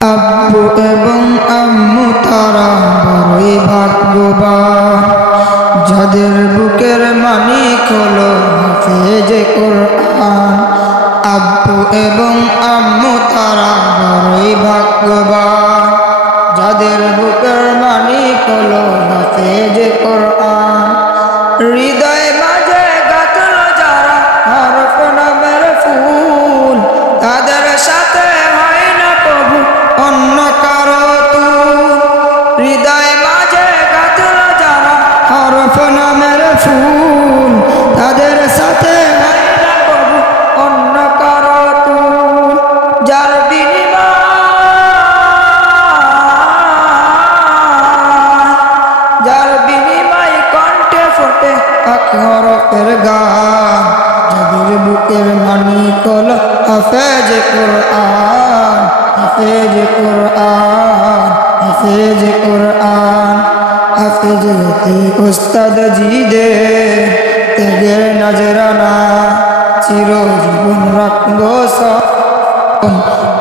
আব্বু এবং আম্মু তারা বড়ই ভাগ্যবান, যাদের বুকের মানিক হলো হাফেজে কোরআন। আব্বু এবং আম্মু তারা বড়ই ভাগ্যবান, যাদের বুকের মানিক হলো হাফেজে কোরআন। হৃদয় মাঝে গাঁথল যারা হরফ নামের ফুল, তাদের সাথে হয় না কবু অন্য কারো তুল। হৃদয় মাঝে গাঁথল যারা হরফ নামের ফুল, তাদের সাথে হয় না কবু অন্য কারো তুল। যার বিনিময় কণ্ঠে ফোটে হক হরফের গান, যাদের বুকের মানিক হলো হাফেজে কোরআন। হাফেজে কোরআন, হাফেজে কোরআন। হাফেজতি উস্তাদ জিদের ত্যাগের নজরানা, চিরজীবন রাখবো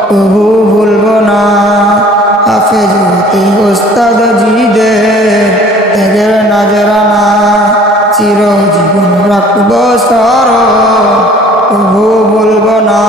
কবু ভুলবো না। হাফেজতি উস্তাদ জিদের ত্যাগের নজরানা, চিরজীবন রাখবো স্মরণ কবু ভুলবো না।